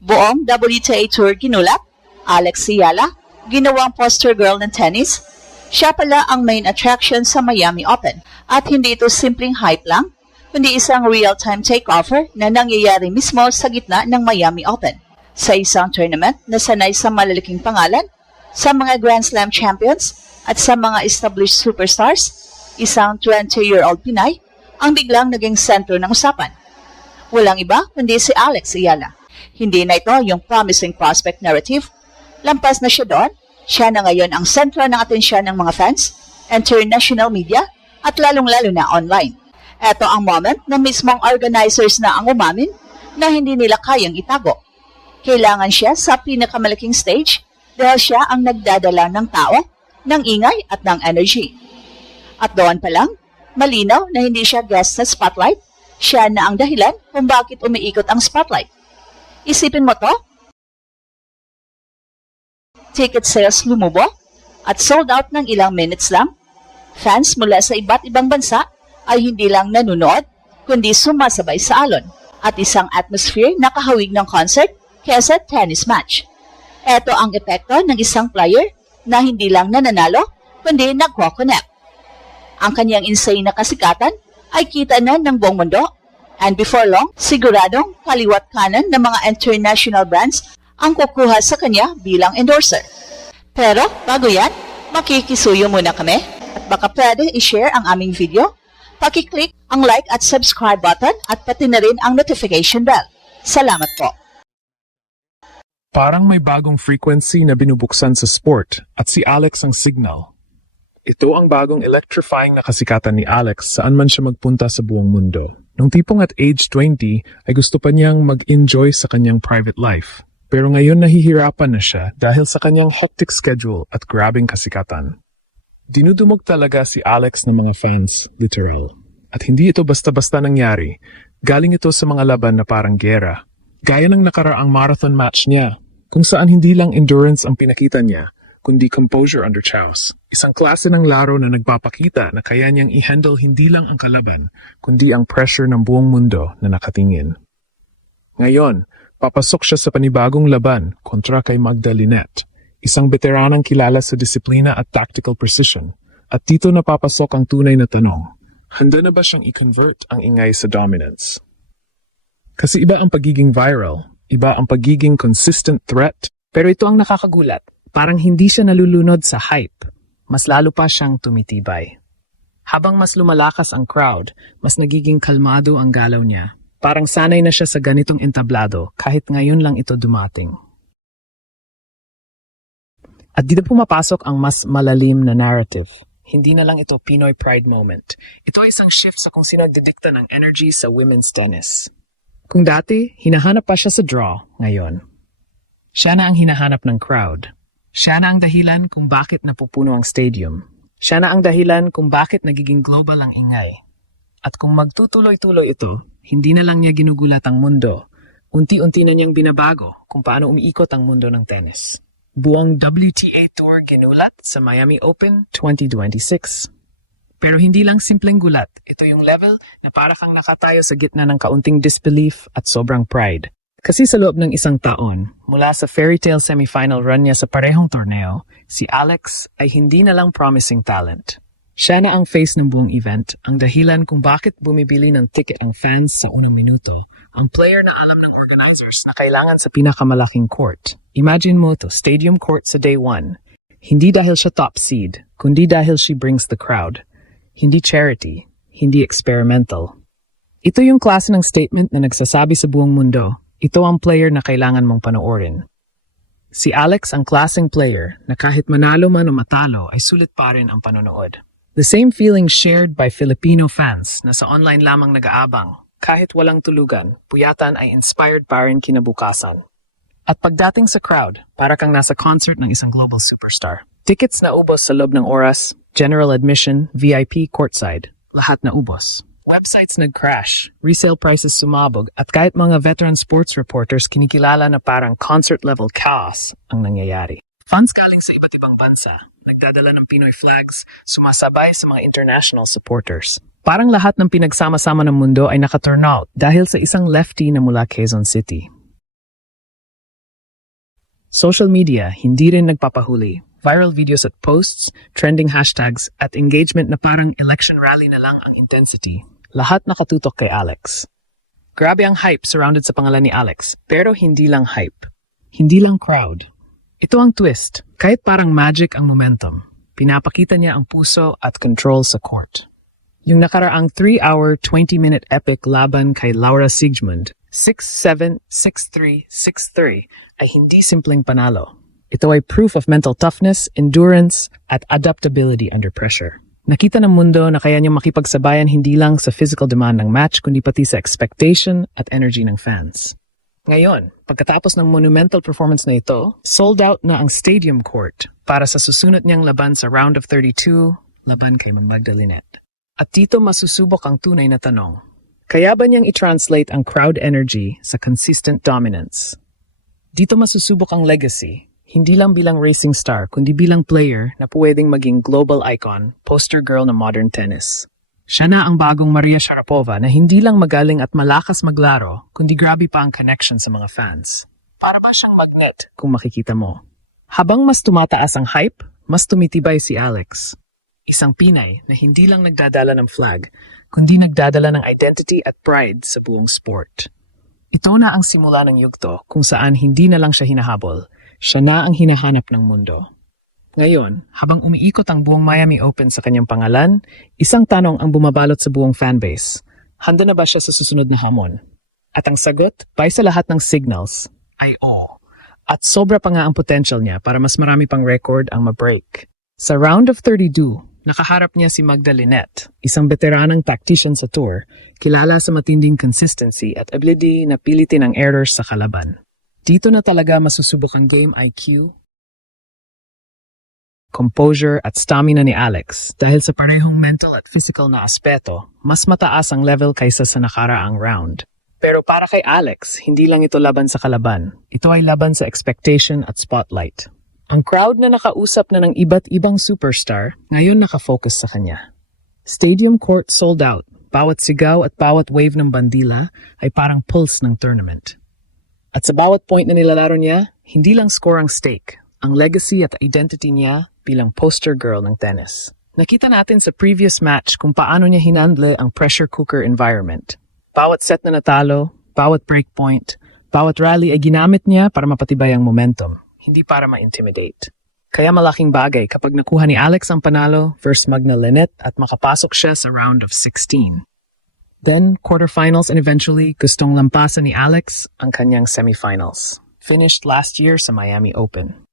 Buong WTA Tour ginulat, Alex Ayala, ginawang poster girl ng tennis. Siya pala ang main attraction sa Miami Open. At hindi ito simpleng hype lang, kundi isang real-time takeover na nangyayari mismo sa gitna ng Miami Open. Sa isang tournament na sanay sa malalaking pangalan, sa mga Grand Slam champions at sa mga established superstars, isang 20-year-old Pinay ang biglang naging sentro ng usapan. Walang iba kundi si Alex Ayala. Hindi na ito yung promising prospect narrative. Lampas na siya doon, siya na ngayon ang sentro ng atensyon ng mga fans, international media, at lalong-lalo na online. Ito ang moment na mismong organizers na ang umamin na hindi nila kayang itago. Kailangan siya sa pinakamalaking stage dahil siya ang nagdadala ng tao, ng ingay at ng energy. At doon pa lang, malinaw na hindi siya guest sa spotlight, siya na ang dahilan kung bakit umiikot ang spotlight. Isipin mo to? Ticket sales lumubo at sold out ng ilang minutes lang. Fans mula sa iba't ibang bansa ay hindi lang nanonood, kundi sumasabay sa alon at isang atmosphere na kahawig ng concert kesa tennis match. Ito ang epekto ng isang player na hindi lang nananalo, kundi nagko-connect. Ang kanyang insane na kasikatan ay kita na ng buong mundo. And before long, siguradong kaliwat kanan ng mga international brands ang kukuha sa kanya bilang endorser. Pero bago yan, makikisuyo muna kami at baka pwede i-share ang aming video. Paki-click ang like at subscribe button at pati na rin ang notification bell. Salamat po. Parang may bagong frequency na binubuksan sa sport at si Alex ang signal. Ito ang bagong electrifying na kasikatan ni Alex saan man siya magpunta sa buong mundo. Nung tipong at age 20 ay gusto pa niyang mag-enjoy sa kanyang private life. Pero ngayon nahihirapan na siya dahil sa kanyang hectic schedule at grabing kasikatan. Dinudumog talaga si Alex ng mga fans, literal. At hindi ito basta-basta nangyari. Galing ito sa mga laban na parang gera. Gaya ng nakaraang marathon match niya, kung saan hindi lang endurance ang pinakita niya, kundi composure under chows. Isang klase ng laro na nagpapakita na kaya niyang i-handle hindi lang ang kalaban, kundi ang pressure ng buong mundo na nakatingin. Ngayon, papasok siya sa panibagong laban kontra kay Magda Linette, isang veteranang kilala sa disiplina at tactical precision. At dito na papasok ang tunay na tanong, handa na ba siyang i-convert ang ingay sa dominance? Kasi iba ang pagiging viral, iba ang pagiging consistent threat. Pero ito ang nakakagulat. Parang hindi siya nalulunod sa hype. Mas lalo pa siyang tumitibay. Habang mas lumalakas ang crowd, mas nagiging kalmado ang galaw niya. Parang sanay na siya sa ganitong entablado kahit ngayon lang ito dumating. At dito pumapasok ang mas malalim na narrative. Hindi na lang ito Pinoy pride moment. Ito ay isang shift sa kung sino nagdidikta ng energy sa women's tennis. Kung dati, hinahanap pa siya sa draw, ngayon. Siya na ang hinahanap ng crowd. Siya na ang dahilan kung bakit napupuno ang stadium. Siya na ang dahilan kung bakit nagiging global ang ingay. At kung magtutuloy-tuloy ito, hindi na lang niya ginugulat ang mundo. Unti-unti na niyang binabago kung paano umiikot ang mundo ng tennis. Buong WTA Tour ginulat sa Miami Open 2026. Pero hindi lang simpleng gulat, ito yung level na para kang nakatayo sa gitna ng kaunting disbelief at sobrang pride. Kasi sa loob ng isang taon, mula sa fairy tale semifinal run niya sa parehong torneo, si Alex ay hindi na lang promising talent. Siya na ang face ng buong event, ang dahilan kung bakit bumibili ng ticket ang fans sa unang minuto, ang player na alam ng organizers na kailangan sa pinakamalaking court. Imagine mo to, stadium court sa day 1. Hindi dahil siya top seed, kundi dahil she brings the crowd. Hindi charity, hindi experimental. Ito yung klase ng statement na nagsasabi sa buong mundo, ito ang player na kailangan mong panoorin. Si Alex ang klaseng player na kahit manalo man o matalo ay sulit pa rin ang panonood. The same feeling shared by Filipino fans na sa online lamang nag-aabang, kahit walang tulugan, puyatan ay inspired pa rin kinabukasan. At pagdating sa crowd, para kang nasa concert ng isang global superstar. Tickets na ubos sa loob ng oras, general admission, VIP, courtside, lahat na ubos. Websites nag-crash, resale prices sumabog, at kahit mga veteran sports reporters kinikilala na parang concert-level chaos ang nangyayari. Fans galing sa iba't ibang bansa, nagdadala ng Pinoy flags, sumasabay sa mga international supporters. Parang lahat ng pinagsama-sama ng mundo ay naka-turn out dahil sa isang lefty na mula Quezon City. Social media, hindi rin nagpapahuli. Viral videos at posts, trending hashtags, at engagement na parang election rally na lang ang intensity. Lahat nakatutok kay Alex. Grabe ang hype surrounded sa pangalan ni Alex, pero hindi lang hype. Hindi lang crowd. Ito ang twist. Kahit parang magic ang momentum, pinapakita niya ang puso at control sa court. Yung nakaraang 3-hour, 20-minute epic laban kay Laura Sigismund, 6-7, 6-3, 6-3, ay hindi simpleng panalo. Ito ay proof of mental toughness, endurance, at adaptability under pressure. Nakita ng mundo na kaya niyang makipagsabayan hindi lang sa physical demand ng match kundi pati sa expectation at energy ng fans. Ngayon, pagkatapos ng monumental performance na ito, sold out na ang stadium court para sa susunod niyang laban sa round of 32, laban kay Magdalene. At dito masusubok ang tunay na tanong. Kaya ba niyang i-translate ang crowd energy sa consistent dominance? Dito masusubok ang legacy, hindi lang bilang racing star, kundi bilang player na pwedeng maging global icon, poster girl ng modern tennis. Siya na ang bagong Maria Sharapova na hindi lang magaling at malakas maglaro, kundi grabe pa ang connection sa mga fans. Para ba siyang magnet kung makikita mo? Habang mas tumataas ang hype, mas tumitibay si Alex. Isang Pinay na hindi lang nagdadala ng flag, kundi nagdadala ng identity at pride sa buong sport. Ito na ang simula ng yugto kung saan hindi na lang siya hinahabol, siya na ang hinahanap ng mundo. Ngayon, habang umiikot ang buong Miami Open sa kanyang pangalan, isang tanong ang bumabalot sa buong fanbase. Handa na ba siya sa susunod na hamon? At ang sagot, base sa lahat ng signals, ay oo. At sobra pa nga ang potential niya para mas marami pang record ang ma-break. Sa round of 32, nakaharap niya si Magdalene, isang veteranang tactician sa tour, kilala sa matinding consistency at ability na pilitin ang errors sa kalaban. Dito na talaga masusubok ang game IQ, composure at stamina ni Alex dahil sa parehong mental at physical na aspeto, mas mataas ang level kaysa sa nakaraang round. Pero para kay Alex, hindi lang ito laban sa kalaban. Ito ay laban sa expectation at spotlight. Ang crowd na nakausap na ng iba't ibang superstar, ngayon nakafocus sa kanya. Stadium court sold out. Bawat sigaw at bawat wave ng bandila ay parang pulse ng tournament. At sa bawat point na nilalaro niya, hindi lang score ang stake, ang legacy at identity niya bilang poster girl ng tennis. Nakita natin sa previous match kung paano niya hinandle ang pressure cooker environment. Bawat set na natalo, bawat breakpoint, bawat rally ay ginamit niya para mapatibay ang momentum, hindi para ma-intimidate. Kaya malaking bagay kapag nakuha ni Alex ang panalo versus Magdalene at makapasok siya sa round of 16. Then, quarterfinals and eventually, gustong lampasan ni Alex ang kanyang semifinals. Finished last year sa Miami Open.